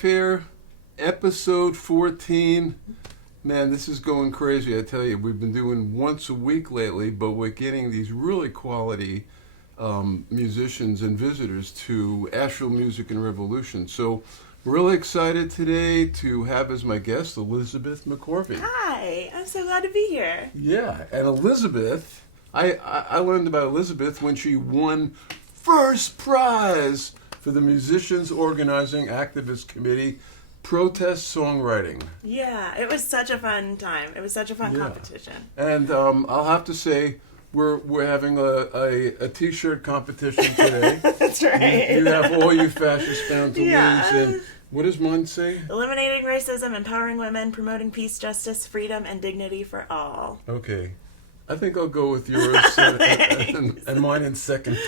Here, episode 14. Man, this is going crazy. I tell you, we've been doing once a week lately, but we're getting these really quality musicians and visitors to Asheville Music and Revolution. So, really excited today to have as my guest Elizabeth McCorvey. Hi, I'm so glad to be here. Yeah, and Elizabeth, I learned about Elizabeth when she won first prize for the Musicians Organizing Activist Committee Protest Songwriting. Yeah, it was such a fun time. It was such a fun competition. And I'll have to say, we're having a T-shirt competition today. That's right. You have all you fascists bound to lose. And what does mine say? Eliminating racism, empowering women, promoting peace, justice, freedom, and dignity for all. Okay. I think I'll go with yours and mine in second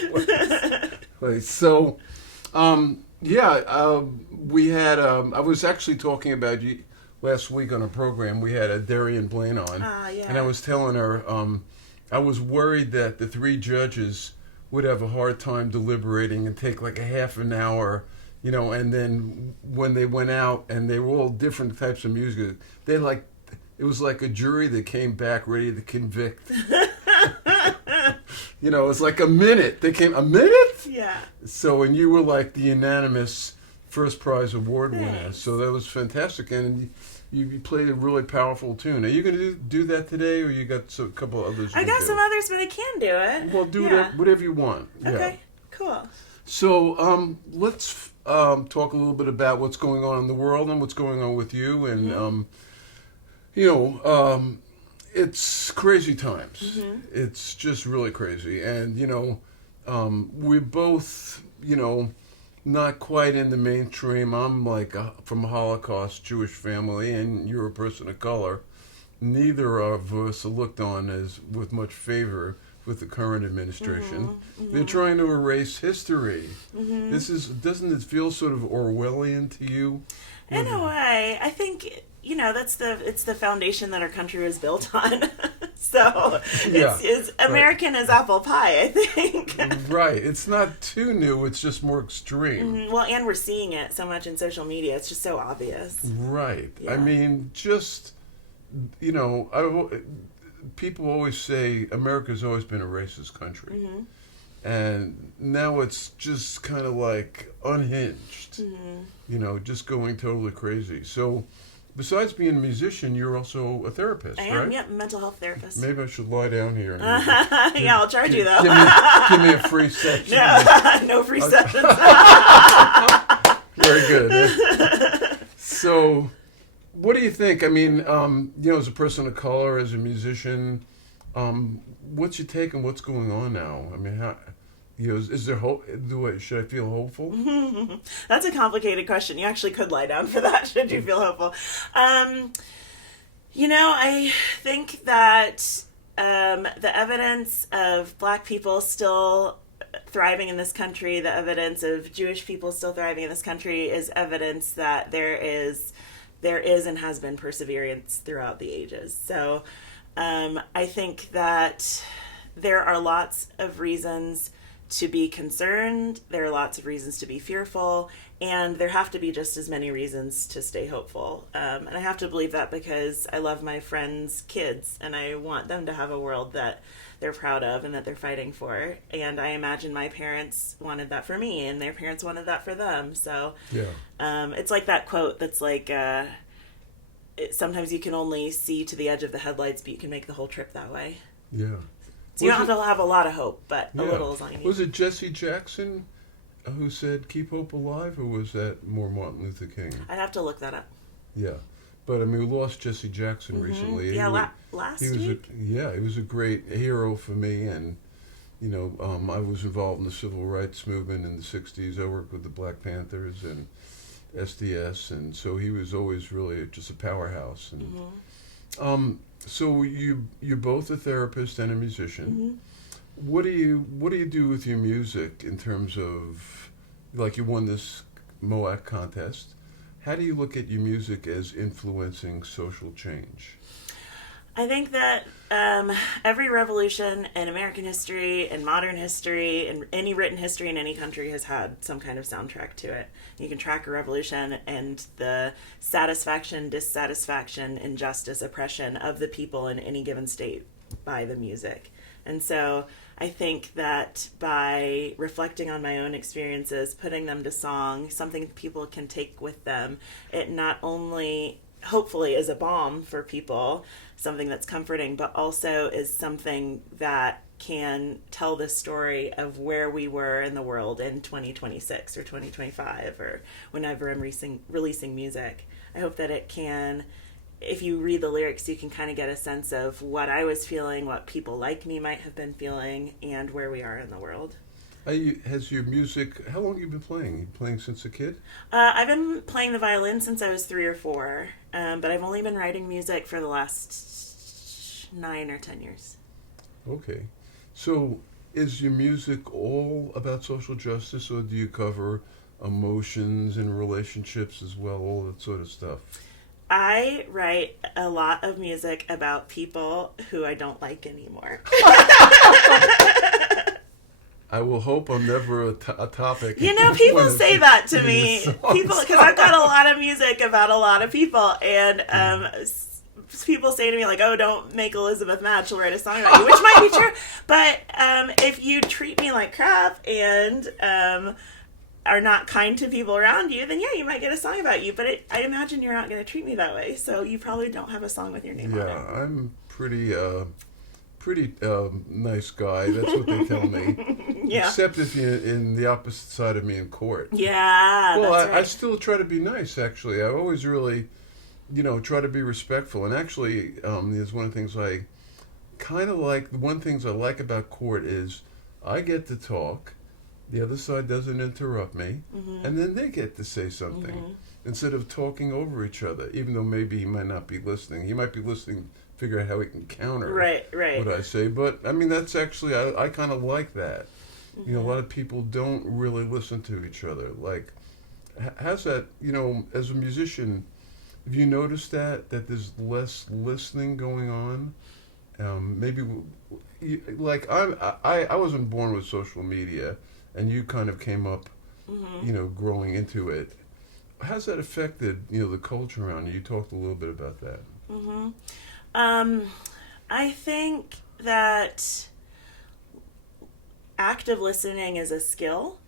place. So... we had, I was actually talking about you last week on a program. We had Darian Blaine on. And I was telling her, I was worried that the three judges would have a hard time deliberating and take like a half an hour, and then when they went out and they were all different types of music, it was like a jury that came back ready to convict. It's like a minute. They came, a minute? Yeah. So, and you were like the unanimous first prize award winner. So that was fantastic. And you played a really powerful tune. Are you going to do that today, or you got a couple others? I got some others, but I can do it. Well, do whatever you want. Okay, cool. So let's talk a little bit about what's going on in the world and what's going on with you. And, it's crazy times. Mm-hmm. It's just really crazy. And, we're both, not quite in the mainstream. I'm from a Holocaust Jewish family, and you're a person of color. Neither of us are looked on as with much favor with the current administration. Mm-hmm. They're trying to erase history. Mm-hmm. Doesn't it feel sort of Orwellian to you? In a way, I think... it's the foundation that our country was built on. So it's American as apple pie, I think. Right. It's not too new. It's just more extreme. Mm-hmm. Well, and we're seeing it so much in social media. It's just so obvious. Right. Yeah. I mean, people always say America's always been a racist country. Mm-hmm. And now it's just kind of like unhinged. Mm-hmm. Just going totally crazy. So... Besides being a musician, you're also a therapist, right? I am, yep, mental health therapist. Maybe I should lie down here. Yeah, I'll charge you, though. Give me a free session. No free sessions. Very good. So, what do you think? I mean, as a person of color, as a musician, what's your take on what's going on now? I mean, how... is there hope? Should I feel hopeful? That's a complicated question. You actually could lie down for that. Should you feel hopeful? I think that the evidence of Black people still thriving in this country, the evidence of Jewish people still thriving in this country, is evidence that there is and has been perseverance throughout the ages. So I think that there are lots of reasons to be concerned, there are lots of reasons to be fearful, and there have to be just as many reasons to stay hopeful. And I have to believe that because I love my friends' kids, and I want them to have a world that they're proud of and that they're fighting for. And I imagine my parents wanted that for me, and their parents wanted that for them. So it's like that quote that's like, sometimes you can only see to the edge of the headlights, but you can make the whole trip that way. Yeah. So you don't have to have a lot of hope, but a little is all you need. Was it Jesse Jackson who said keep hope alive, or was that more Martin Luther King? I'd have to look that up. Yeah. But, I mean, we lost Jesse Jackson recently. Yeah, last week? He was a great hero for me, and, I was involved in the civil rights movement in the 60s. I worked with the Black Panthers and SDS, and so he was always really just a powerhouse. And so you're both a therapist and a musician. Mm-hmm. What do you do with your music in terms of, like, you won this MOAC contest? how do you look at your music as influencing social change? I think that every revolution in American history, in modern history, in any written history in any country has had some kind of soundtrack to it. You can track a revolution and the satisfaction, dissatisfaction, injustice, oppression of the people in any given state by the music. And so I think that by reflecting on my own experiences, putting them to song, something people can take with them, it not only hopefully is a balm for people, something that's comforting, but also is something that can tell the story of where we were in the world in 2026 or 2025 or whenever I'm releasing music. I hope that it can, if you read the lyrics, you can kind of get a sense of what I was feeling, what people like me might have been feeling, and where we are in the world. Has your music, how long have you been playing? You playing since a kid? I've been playing the violin since I was 3 or 4, but I've only been writing music for the last 9 or 10 years. Okay. So is your music all about social justice, or do you cover emotions and relationships as well, all that sort of stuff? I write a lot of music about people who I don't like anymore. I will hope I'm never a topic. You know, people say that to me. People, because I've got a lot of music about a lot of people, and people say to me like, "Oh, don't make Elizabeth mad. She'll write a song about you," which might be true. But if you treat me like crap and are not kind to people around you, then yeah, you might get a song about you. But I imagine you're not going to treat me that way, so you probably don't have a song with your name on it. Yeah, I'm pretty nice guy. That's what they tell me. Yeah. Except if you're in the opposite side of me in court. Yeah. Well, that's right. I still try to be nice, actually. I always really, try to be respectful. And actually, there's one of the things I kind of like. One of the things I like about court is I get to talk. The other side doesn't interrupt me. Mm-hmm. And then they get to say something. Mm-hmm. Instead of talking over each other, even though maybe he might not be listening. He might be listening, figure out how he can counter what I say. But, I mean, that's actually, I kind of like that. Mm-hmm. A lot of people don't really listen to each other. Like, how's that, as a musician, have you noticed that there's less listening going on? Maybe, like, I wasn't born with social media, and you kind of came up, mm-hmm. Growing into it. How's that affected, the culture around you? You talked a little bit about that. Mm-hmm. I think that active listening is a skill,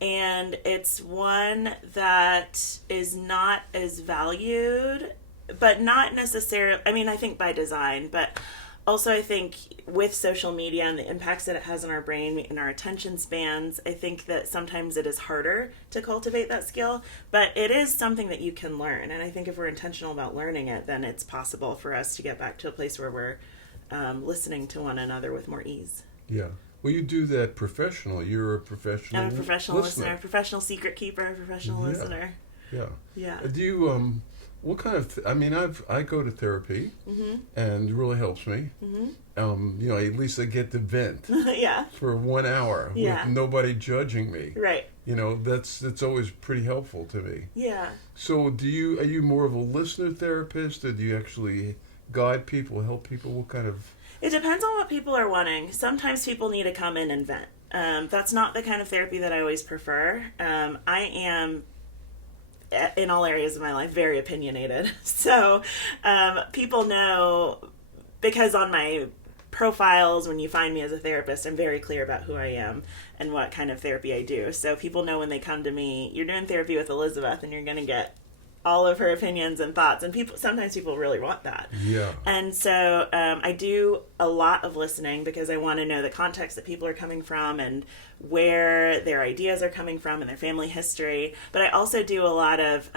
and it's one that is not as valued, but not necessarily, I think by design, but also I think with social media and the impacts that it has on our brain and our attention spans, I think that sometimes it is harder to cultivate that skill, but it is something that you can learn. And I think if we're intentional about learning it, then it's possible for us to get back to a place where we're listening to one another with more ease. Yeah. Well, you do that professionally. You're a professional I'm a professional listener, professional secret keeper, professional listener. Yeah. Yeah. Do you, what kind of, I go to therapy, mm-hmm. and it really helps me. Mm-hmm. At least I get to vent yeah. for 1 hour with nobody judging me. Right. That's always pretty helpful to me. Yeah. So are you more of a listener therapist, or do you actually guide people, help people? What kind of... It depends on what people are wanting. Sometimes people need to come in and vent. That's not the kind of therapy that I always prefer. I am, in all areas of my life, very opinionated. So people know, because on my profiles, when you find me as a therapist, I'm very clear about who I am and what kind of therapy I do. So people know when they come to me, you're doing therapy with Elizabeth, and you're going to get all of her opinions and thoughts, and sometimes people really want that. Yeah. And so I do a lot of listening because I want to know the context that people are coming from and where their ideas are coming from and their family history. But I also do a lot of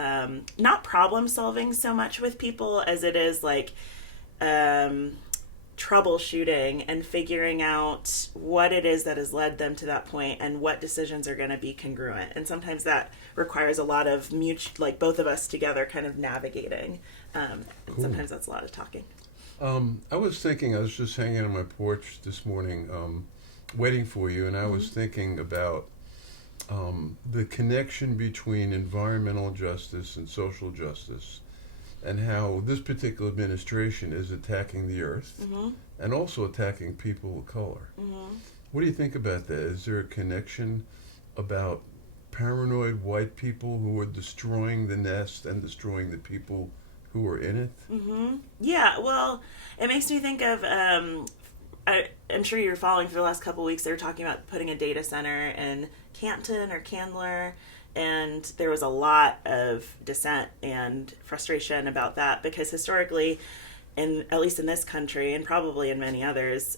not problem solving so much with people as it is like troubleshooting and figuring out what it is that has led them to that point and what decisions are going to be congruent. And sometimes that requires a lot of both of us together kind of navigating. And sometimes that's a lot of talking. I was just hanging on my porch this morning, waiting for you, and I was thinking about the connection between environmental justice and social justice, and how this particular administration is attacking the earth and also attacking people of color. What do you think about that? Is there a connection about paranoid white people who are destroying the nest and destroying the people who are in it? Yeah, well, it makes me think of, I'm sure you're following for the last couple of weeks, they were talking about putting a data center in Canton or Candler, and there was a lot of dissent and frustration about that because historically, at least in this country and probably in many others,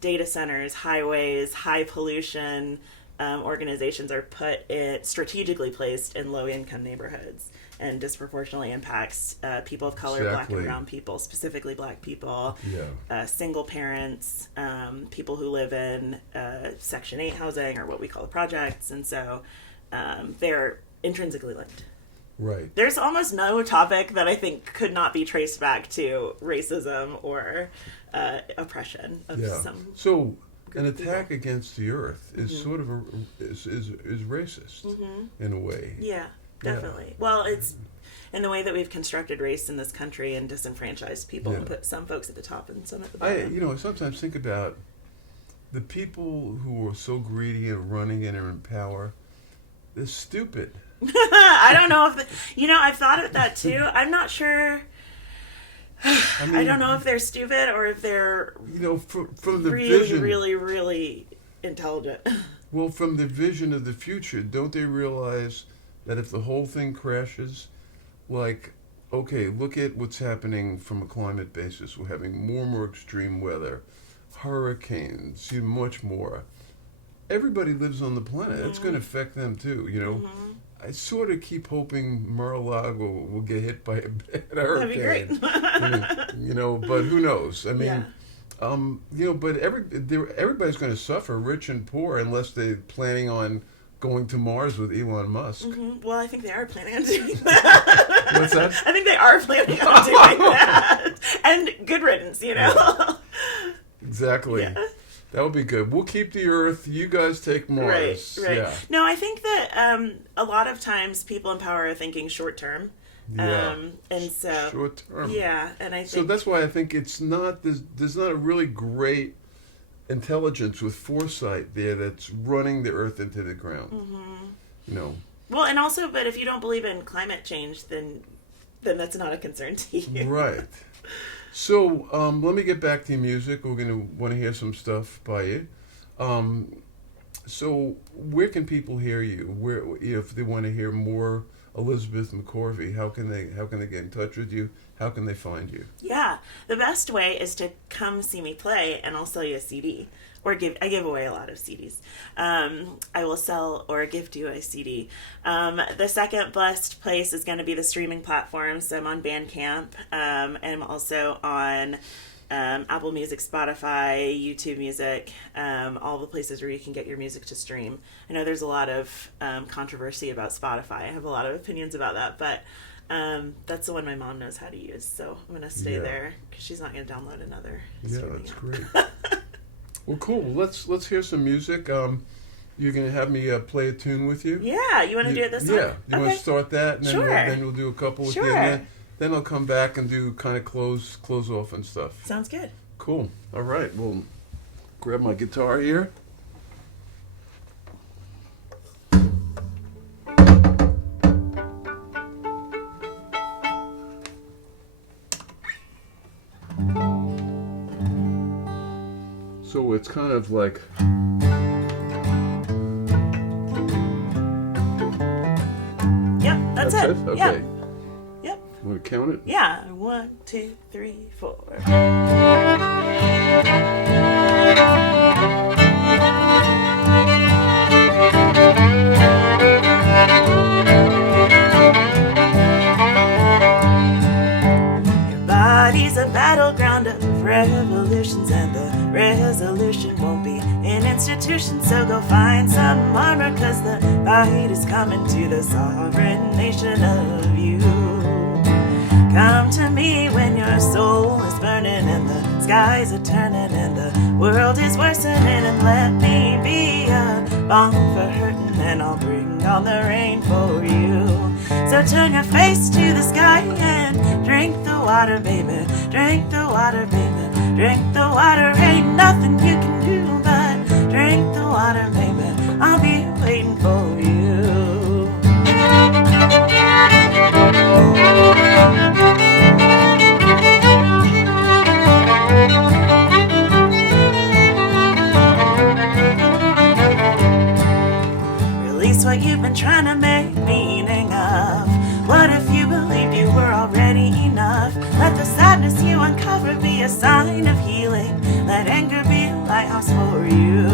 data centers, highways, high pollution organizations are strategically placed in low-income neighborhoods and disproportionately impacts people of color, Black and brown people, specifically Black people, single parents, people who live in Section 8 housing or what we call the projects, and so they're intrinsically linked. Right. There's almost no topic that I think could not be traced back to racism or oppression of some. So an attack against the earth is sort of is racist in a way. Yeah, definitely. Yeah. Well, it's in the way that we've constructed race in this country and disenfranchised people and put some folks at the top and some at the bottom. I sometimes think about the people who are so greedy and running and are in power. They're stupid. I don't know if I've thought of that too. I'm not sure. I don't know if they're stupid or if they're from the really, vision, really, really intelligent. Well, from the vision of the future, don't they realize that if the whole thing crashes, like, okay, look at what's happening from a climate basis. We're having more and more extreme weather, hurricanes, much more. Everybody lives on the planet. It's going to affect them too, I sort of keep hoping Mar-a-Lago will get hit by a bad hurricane. That'd be great. But who knows? I mean, but everybody's going to suffer, rich and poor, unless they're planning on going to Mars with Elon Musk. Well, I think they are planning on doing that. What's that? I think they are planning on doing that. And good riddance, Exactly. Yeah. That would be good. We'll keep the Earth. You guys take Mars. Right. Yeah. No, I think that a lot of times people in power are thinking short term. Yeah. And so short term. Yeah, and I think so that's why I think it's not there's not a really great intelligence with foresight there that's running the Earth into the ground. Well, and also, but if you don't believe in climate change, then that's not a concern to you. Right. So let me get back to your music. We're going to want to hear some stuff by you. So where can people hear you? Where, if they want to hear more Elizabeth McCorvey, how can they get in touch with you? How can they find you? Yeah, the best way is to come see me play, and I'll sell you a CD. I give away a lot of CDs. I will sell or gift you a CD. The second blessed place is going to be the streaming platforms. So I'm on Bandcamp. I'm also on Apple Music, Spotify, YouTube Music, all the places where you can get your music to stream. I know there's a lot of controversy about Spotify. I have a lot of opinions about that, but that's the one my mom knows how to use. So I'm going to stay there because she's not going to download another. Yeah, that's great. Well, cool. Let's hear some music. You're going to have me play a tune with you? Yeah. You want to do it this time? Yeah. You want to start that? And then we'll do a couple with you. And then I'll come back and do kind of close off and stuff. Sounds good. Cool. All right. Well, grab my guitar here. So it's kind of like... Yep, that's it. Okay. Yep. Want to count it? Yeah. 1, 2, 3, 4. Your body's a battleground of revolutions, and the resolution won't be an institution. So go find some armor, 'cause the fight is coming to the sovereign nation of you. Come to me when your soul is burning and the skies are turning and the world is worsening, and let me be a balm for hurting and I'll bring on the rain for you. So turn your face to the sky and drink the water, baby. Drink the water, baby. Drink the water. Ain't nothing you can do but drink the water, baby. I'll be waiting for you. Release what you've been trying to make meaning of. What if you believed you were already enough? Let the sadness you uncover be a sign of healing. Let anger be a lighthouse for you.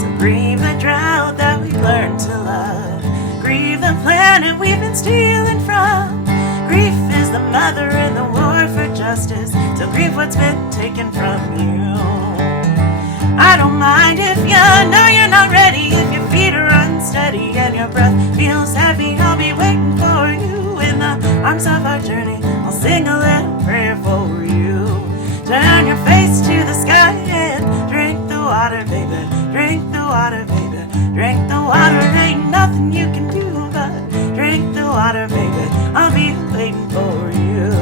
So grieve the drought that we learned to love. Grieve the planet we've been stealing from. Grief is the mother in the war for justice. So grieve what's been taken from you. I don't mind if you know you're not ready. If your feet are unsteady and your breath feels heavy, I'll be waiting for you in the arms of our journey. I'll sing a little prayer for you. Turn your face to the sky and drink the water, baby. Drink the water, baby. Drink the water. Ain't nothing you can do but drink the water, baby. I'll be waiting for you.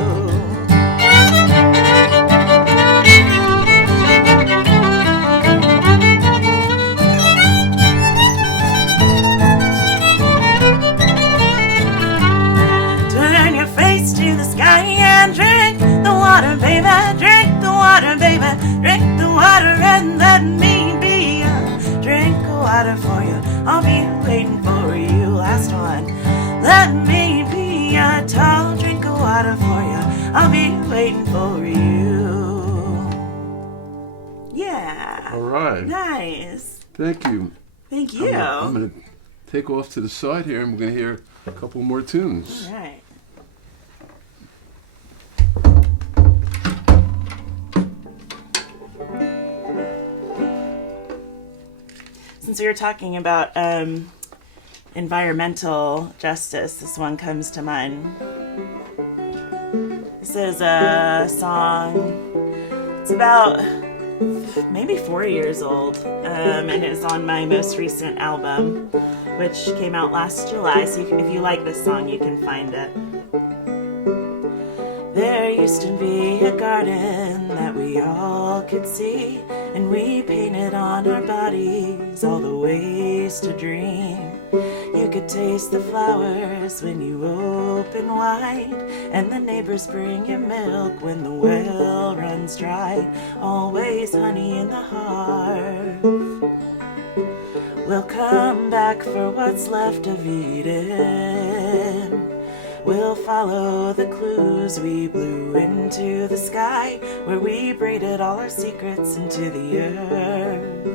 Turn your face to the sky and drink the water, baby. Drink the water, baby. Drink the water and let me be a drink of water for you. I'll be waiting for you. Last one. Let me be a tall drink of water for you. I'll be waiting for you. Yeah. All right. Nice. Thank you. Thank you. I'm going to take off to the side here, and we're going to hear a couple more tunes. All right. Since we were talking about environmental justice, this one comes to mind. This is a song. It's about maybe 4 years old, and it's on my most recent album, which came out last July. So if you like this song, you can find it. There used to be a garden that we all could see, and we painted on our bodies all the ways to dream. You could taste the flowers when you open wide, and the neighbors bring you milk when the well runs dry. Always honey in the hearth. We'll come back for what's left of Eden. We'll follow the clues we blew into the sky, where we braided all our secrets into the earth.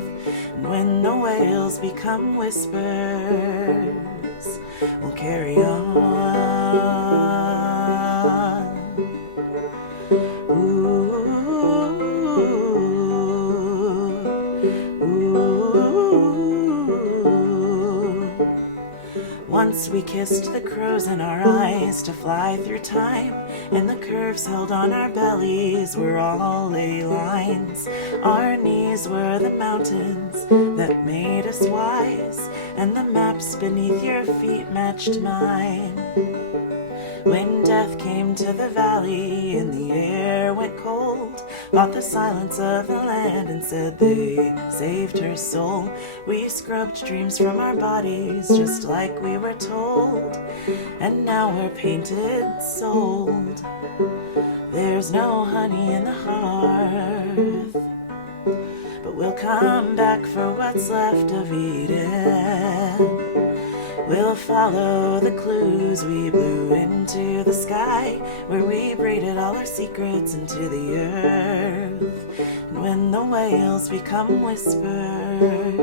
And when the wails become whispers, we'll carry on. Ooh, ooh. Once we kissed the crows in our eyes to fly through time, and the curves held on our bellies were all ley lines. Our knees were the mountains that made us wise, and the maps beneath your feet matched mine. When death came to the valley and the air went cold, bought the silence of the land and said they saved her soul. We scrubbed dreams from our bodies just like we were told, and now we're painted sold. There's no honey in the hearth, but we'll come back for what's left of Eden. We'll follow the clues we blew into the sky, where we braided all our secrets into the earth. And when the wails become whispers,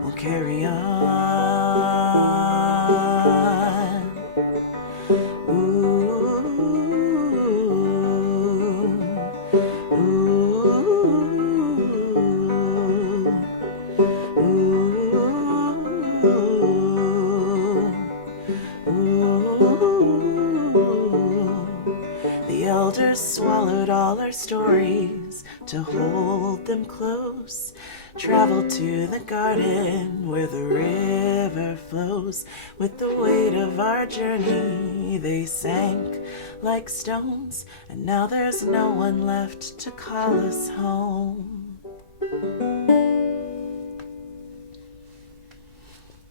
we'll carry on. Ooh, ooh, The elders swallowed put all our stories to hold them close. Travel to the garden where the river flows. With the weight of our journey, they sank like stones, and now there's no one left to call us home.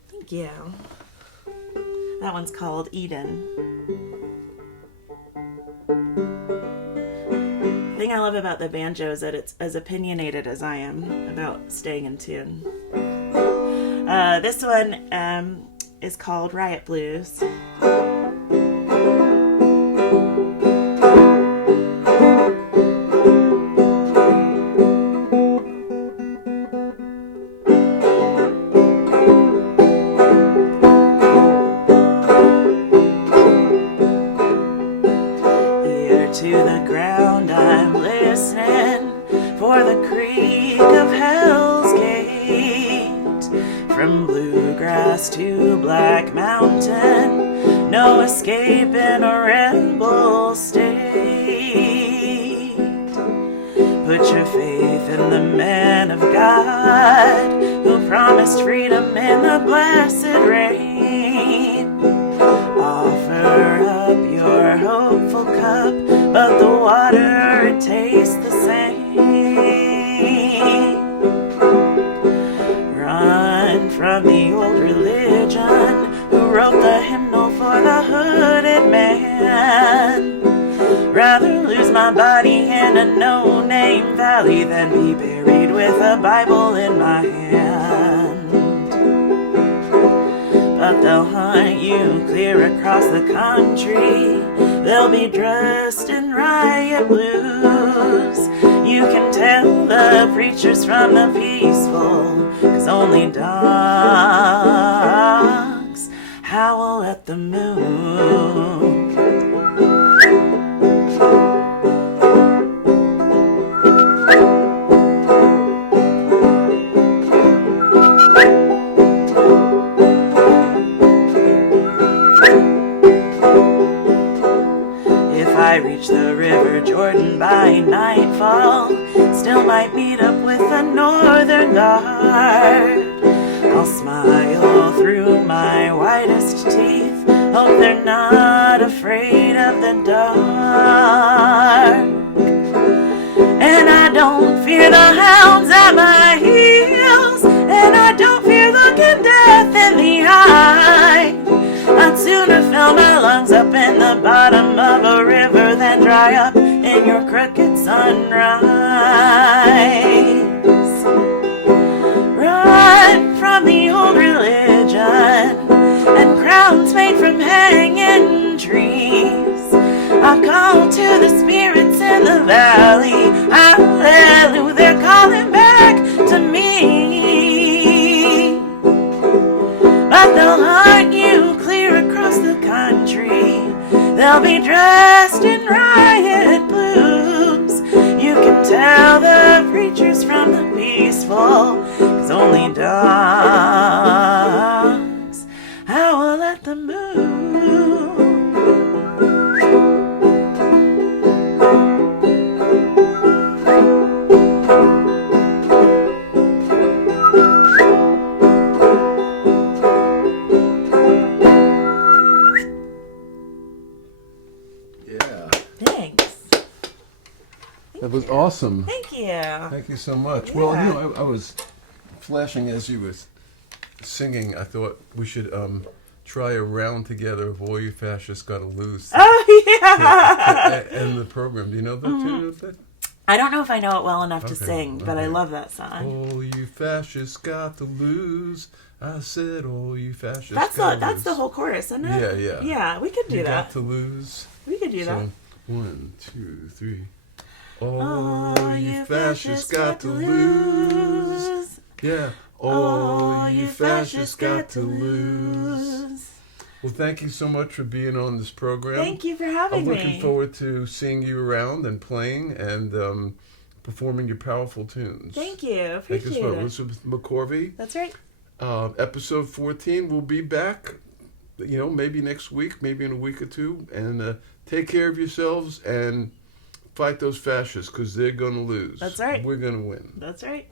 Thank you. That one's called Eden. The thing I love about the banjo is that it's as opinionated as I am about staying in tune. This one is called Riot Blues. To the ground I'm listening for the creak of Hell's Gate. From bluegrass to Black Mountain, no escape in a rebel state. Put your faith in the man of God who promised freedom in the blessed rain. Offer up your hopeful cup, but the water, it tastes the same. Run from the old religion who wrote the hymnal for the hooded man. Rather lose my body in a no-name valley than be buried with a Bible in my hand. But they'll hunt you clear across the country. They'll be dressed in riot blues. You can tell the preachers from the peaceful, 'cause only dogs howl at the moon. I reach the River Jordan by nightfall, still might meet up with the Northern Guard. I'll smile through my whitest teeth, hope they're not afraid of the dark. And I don't fear the hounds at my heels, and I don't fear looking death in the eye. I'd sooner fill my lungs up in the bottom of a river than dry up in your crooked sunrise. Run from the old religion and crowns made from hanging trees. I call to the spirits in the valley. Hallelujah, they're calling back to me. But they'll hunt you clear across the country. They'll be dressed in riot blues. You can tell the preachers from the peaceful, 'cause only dogs howl at the moon. That was awesome. Thank you. Thank you so much. Yeah. Well, you know, I was flashing as you was singing. I thought we should try a round together of All You Fascists Gotta Lose. Oh, yeah. And the program. Do you know that tune? I don't know if I know it well enough to Okay, sing, but I okay. love that song. All you fascists got to lose. I said, all you fascists That's gotta the lose. whole chorus, isn't it? Yeah, yeah. Yeah, we could do You that. got to lose. We could do that. 1, 2, 3. All you fascists got to lose. Yeah. All you fascists got to lose. Well, thank you so much for being on this program. Thank you for having me. I'm looking forward to seeing you around and playing and performing your powerful tunes. Thank you. Thank Appreciate you so much. it. Elizabeth McCorvey. That's right. Episode 14 will be back, maybe next week, maybe in a week or two. And take care of yourselves and fight those fascists because they're going to lose. That's right. We're going to win. That's right.